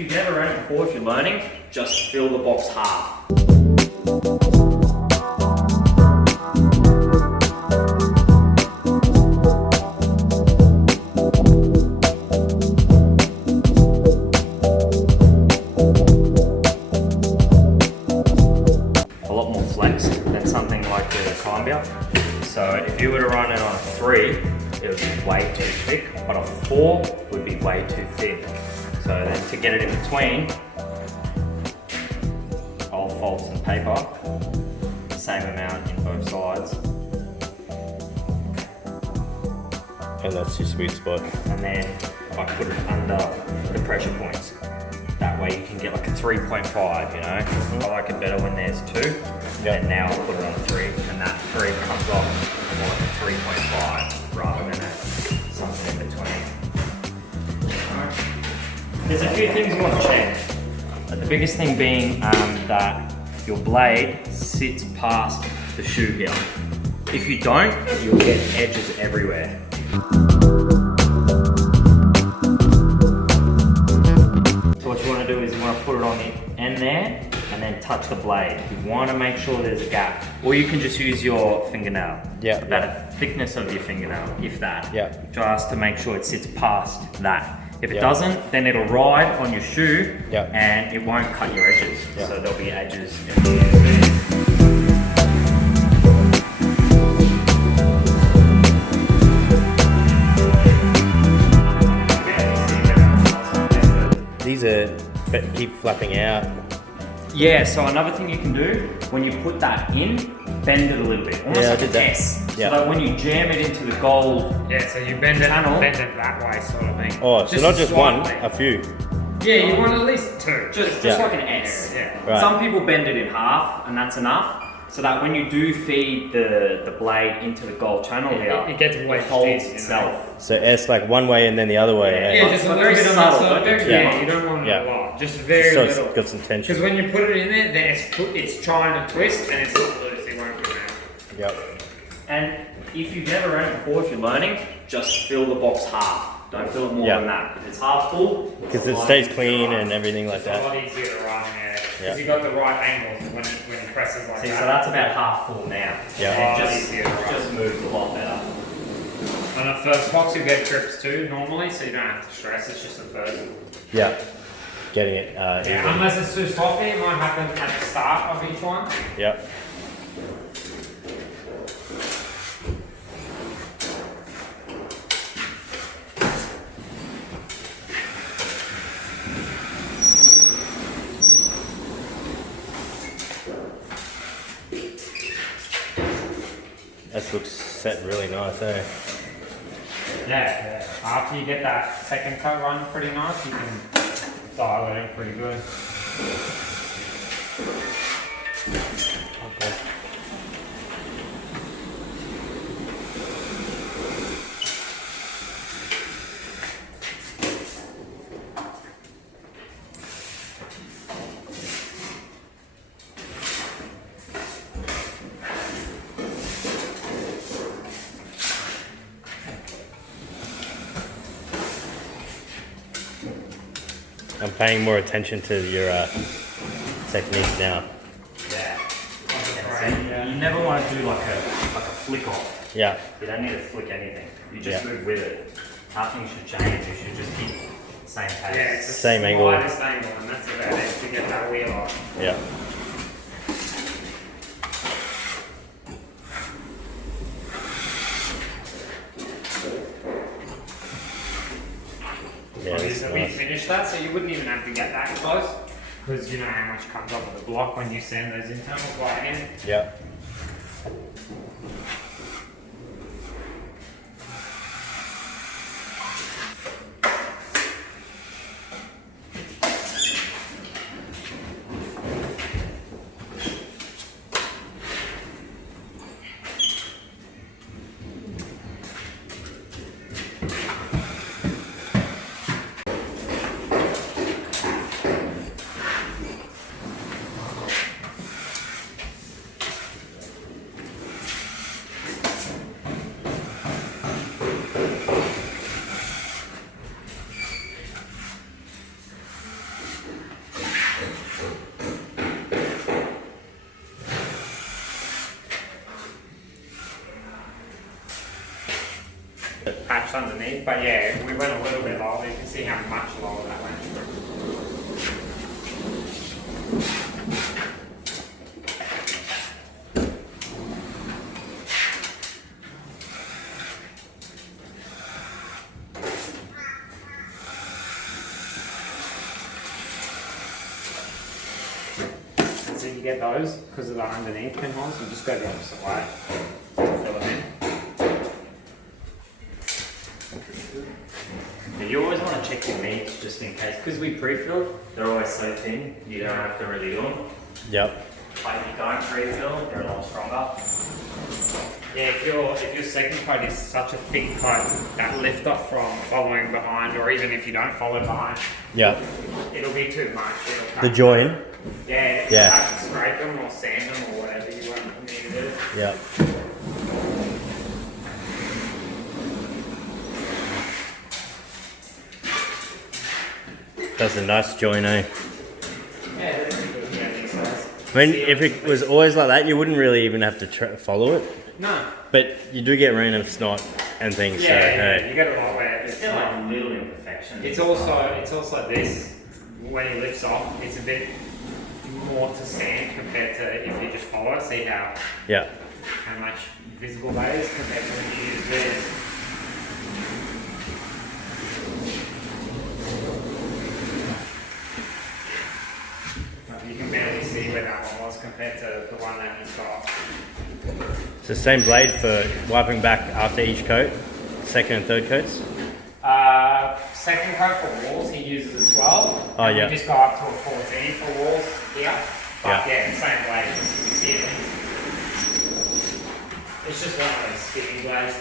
you've never run it before, if you're learning, just fill the box half. A lot more flexed than something like the Columbia. So if you were to run it on a 3, it would be way too thick, but a 4 would be way too thin. So then to get it in between, I'll fold some paper, the same amount in both sides. And that's your sweet spot. And then I put it under the pressure points. That way you can get like a 3.5, you know? I like it better when there's 2. Yep. And now I'll put it on a 3, and that 3 comes off more like a 3.5 rather than something in between. Alright. There's a few things you want to check. The biggest thing being that your blade sits past the shoe heel. If you don't, you'll get edges everywhere. So what you want to do is you want to put it on the end there and then touch the blade. You want to make sure there's a gap. Or you can just use your fingernail. Yeah. About a thickness of your fingernail, if that. Yeah. Just to make sure it sits past that. If it doesn't, then it'll ride on your shoe and it won't cut your edges. So there'll be edges everywhere. These are keep flapping out. Yeah, so another thing you can do, when you put that in, bend it a little bit, almost like an S. So that when you jam it into the gold so you bend it that way sort of thing. Oh, so not just one, a few. Yeah, you want at least 2. Just like an S. Yeah. Right. Some people bend it in half, and that's enough. So that when you do feed the blade into the gold channel here, it gets wedged it holds in, itself. So S like one way and then the other way. Yeah, just a little bit on that side. Yeah. You don't want it a lot. Just very So little. it's got some tension. Because when you put it in there, then it's trying to twist and it's not loose. It won't come out. Yep. And if you've never run it before, if you're learning, just fill the box half. Don't fill it more than that. If it's half full, Because it stays clean and everything like It's a that. lot easier to run there. Because Yeah. you got the right angles when it presses like see, that. so that's about half full now. Yeah. And it Easier to run. just moves a lot better. On the first box you get trips too normally, so you don't have to stress, it's just the first. Yeah. Getting it Yeah, even. unless it's too sloppy, it might happen at the start of each one. Yep. This looks set really nice, eh? Yeah. After you get that second coat run pretty nice, you can dial it in pretty good. Okay. I'm paying more attention to your technique now. Yeah. You never want to do like a flick off. Yeah. You don't need to flick anything. You just move with it. Nothing should change. You should just keep the same pace. Yeah, it's the Same angle. slightest angle, and that's about it to get that wheel off. Yeah. Yeah, this is So we nice. finished that, so you wouldn't even have to get that close, because you know how much comes off of the block when you sand those internals right in. Yeah. attached underneath, but yeah, we went a little bit lower. You can see how much lower that went. So you get those because of the underneath pinholes, you just go the opposite way. Fill them in. But you always want to check your meats just in case, because we pre-fill, they're always so thin, you don't have to really do them. Yep. But if you don't pre-fill, they're a lot stronger. Yeah, if your second coat is such a thick coat, that lift off from following behind, or even if you don't follow behind, Yep. it'll be too much. It'll cut. The join. Yeah, you Yeah. have to scrape them or sand them or whatever you want me to do. Yep. That's a nice join, eh? Yeah, that's pretty good. Yeah, these guys. I mean, if it was always like that, you wouldn't really even have to follow it. No. But you do get random snot and things. Yeah, so, yeah, hey. you get a lot where it's Still like little imperfections. It's also this, when he lifts off, it's a bit more to sand compared to if you just follow it. See how Yeah. much visible that is compared to when you use this. You can barely see where that one was compared to the one that he's got. It's the same blade for wiping back after each coat, second and third coats. Second coat for walls, he uses a 12. Oh, and yeah. We just go up to a 14 for walls here. But Yeah. yeah, same blade, just see it. It's just one of those skipping blades.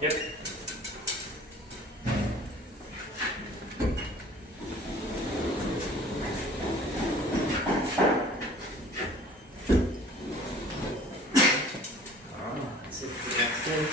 Yep. That's it for the next one.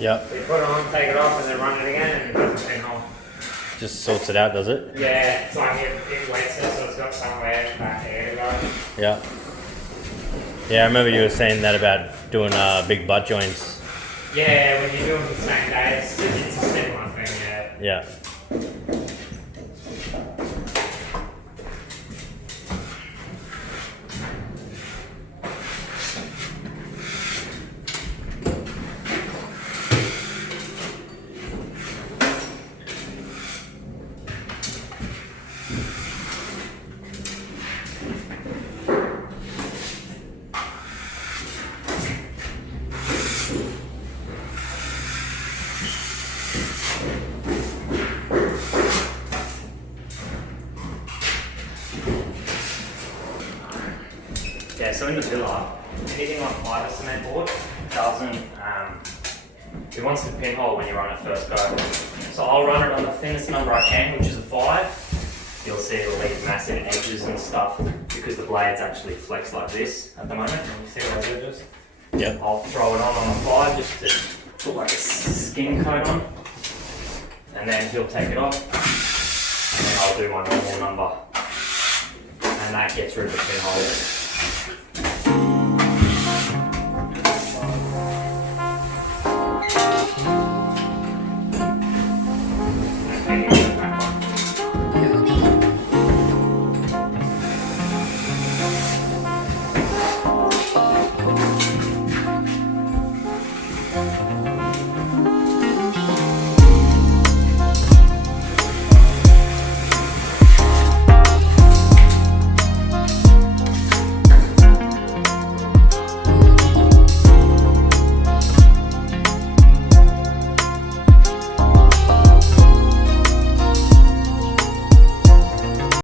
Yep. So you put it on, take it off, and then run it again, and it does the pinhole. Just sorts it out, does it? Yeah, it's like it weights it, so it's got somewhere back there to go. Yeah. Yeah, I remember you were saying that about doing big butt joints. Yeah, when you're doing the same day, it's a similar thing, yeah. Yeah. Yeah, so in the villa, hitting on fibre cement board doesn't, it wants to pinhole when you run it first go. So I'll run it on the thinnest number I can, which is a 5. You'll see it'll leave massive edges and stuff because the blades actually flex like this at the moment. Can you see those edges? Yep. I'll throw it on a 5 just to put like a skin coat on. And then he'll take it off. And then I'll do my normal number. And that gets rid of the pinhole.